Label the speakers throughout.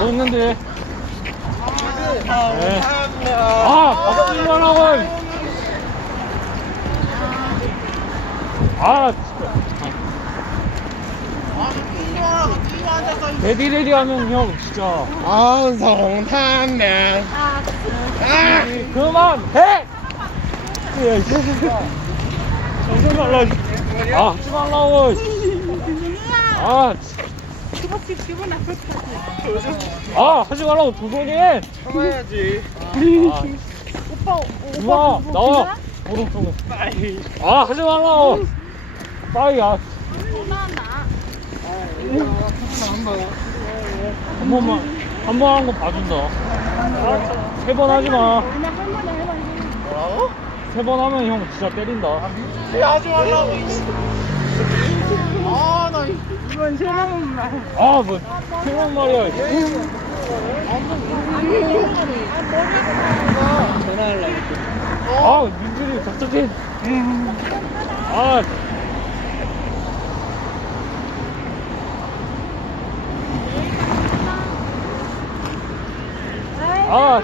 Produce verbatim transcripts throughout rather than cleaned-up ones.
Speaker 1: 있는데. 네. 아, 박수만 하고. 아, 진짜. 데디데디 하면 형, 진짜.
Speaker 2: 방송탄면. 아,
Speaker 1: 그만 해! 예, 정신 말라. 아, 하지 말라고. 아, 아, 하지 말라고, 두 손이.
Speaker 2: 참아야지.
Speaker 1: 아,
Speaker 3: 오빠,
Speaker 1: 누나, 나와. 오른쪽에. 아, 하지 말라고. 빠이야. 한 번만, 한 번 한 거 봐준다. 세 번 하지 마.
Speaker 2: 뭐라고?
Speaker 1: 세 번 하면 형 진짜 때린다.
Speaker 2: 야, 하지 말라고. 아, 나 이건 싫어하는 말.
Speaker 1: 아, 뭐, 그런 말이야.
Speaker 2: 전화하려고.
Speaker 1: 아, 민준이 갑자기. 아. 아.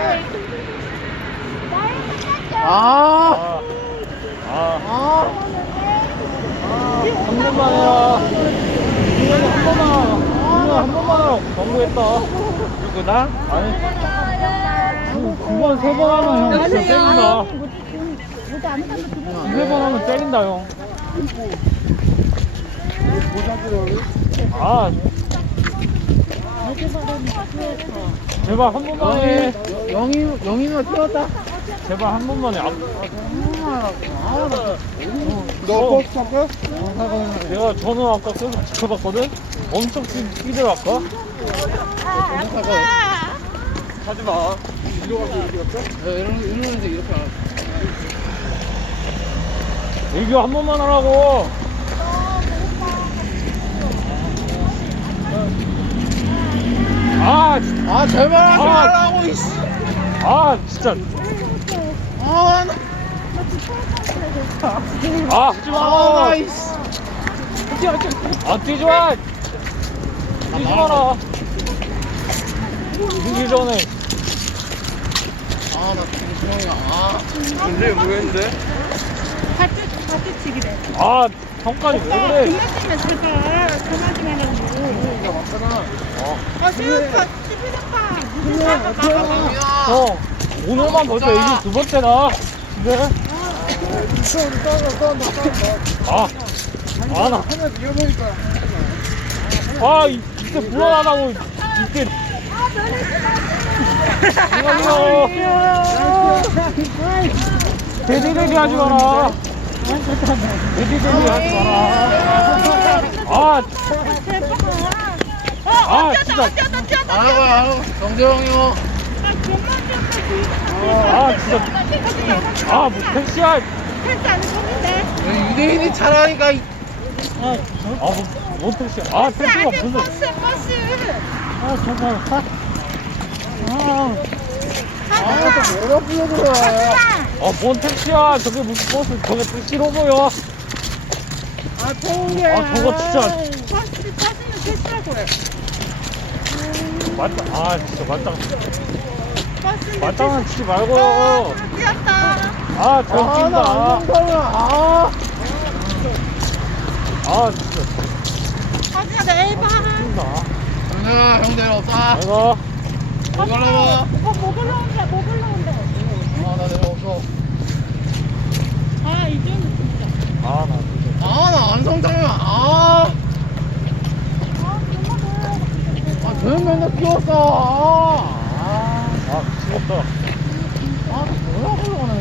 Speaker 2: 아,
Speaker 1: 아. 아.
Speaker 2: 아,
Speaker 1: 한 번만 해라. 민준이 한 번만. 민준이 한 번만 하라고 경고했다.
Speaker 2: 누구나?
Speaker 1: 아니. 두 번, 세 번 하면 형 진짜 때린다. 세 번 하면 때린다, 형. 아. 제발 한 번만 해.
Speaker 2: 영희, 영희가 뛰었다.
Speaker 1: 제발 한 번만 해. 아,
Speaker 2: 너 버스 탈까?
Speaker 1: 내가 전화 아까 계속 지켜봤거든? 엄청 뛰- 뛰더라 아까? 하지 마.
Speaker 2: 이리로 가서 이렇게 갔어? 이런, 이러면서 이렇게 안
Speaker 1: 애교 한 번만 하라고. 아, 진짜.
Speaker 2: 아, 제발 하지
Speaker 1: 아.
Speaker 2: 말라고, 이씨.
Speaker 1: 아, 진짜.
Speaker 2: 아, 나.
Speaker 1: 아, 하지
Speaker 2: 아,
Speaker 1: 마.
Speaker 2: 나, 이씨.
Speaker 1: 아, 뛰지 마. 뛰지 마라. 뛰기 전에.
Speaker 2: 아, 나 지금 주영이가, 아. 근데 뭐 했는데?
Speaker 3: 같이, 같이 치기래.
Speaker 1: 아, 형까지 왜 그래?
Speaker 3: 그만 치면 제발. 그만 좀 하라고.
Speaker 2: 야, 맞잖아.
Speaker 1: 어.
Speaker 3: 아, 시우파, 시비력파. 무슨 사과 가봐.
Speaker 1: 형, 오늘만 벌써 애교 두 번째나. 근데? 아, 아, 나.
Speaker 2: 하나 이어보니까.
Speaker 1: 아, 이- 이때 불안하다고. 이때. 이거, 데디데디 하지 마라. 데디데디 하지 마라. 아, 아, 진짜.
Speaker 2: 안 하고, 안 하고. 정재영이 형.
Speaker 1: 아, 진짜. 아, 뭐, 택시야.
Speaker 3: 펜스 안 했는데.
Speaker 2: 유대인이 잘하니까, 이.
Speaker 1: 아, 뭐, 뭔 택시야. 아, 택시가
Speaker 3: 아직
Speaker 1: 무슨.
Speaker 3: 버스, 버스.
Speaker 1: 아, 잠깐. 아,
Speaker 2: 아, 또 뭐가 불러들어.
Speaker 1: 아, 뭔 택시야. 저게 무슨 버스. 저게 택시로 보여.
Speaker 2: 아, 통계.
Speaker 1: 아, 저거 진짜.
Speaker 3: 버스, 버스는 택시라고 해.
Speaker 1: 맞다. 아, 진짜 맞다.
Speaker 3: 버스는
Speaker 1: 맞다만 치지 말고.
Speaker 3: 어, 뛰었다.
Speaker 1: 아, 저
Speaker 2: 아,
Speaker 1: 뛴다.
Speaker 2: 나안 된다. 아.
Speaker 1: 아, 진짜.
Speaker 3: 하진아, 내봐.
Speaker 1: 뛴다.
Speaker 2: 정재야, 형 내려왔다.
Speaker 1: 내가.
Speaker 2: 못 올라와.
Speaker 3: 오빠 뭐 올라온대, 뭐 올라온대.
Speaker 2: 아, 나 내려왔어.
Speaker 3: 아, 이제는 진짜.
Speaker 1: 아, 나 진짜.
Speaker 2: 아, 나 안성장면. 아.
Speaker 3: 아, 정말.
Speaker 2: 아, 쟤는 맨날 뛰었어. 아.
Speaker 1: 아, 미치겠다.
Speaker 2: 아, 뭐야, 그러네.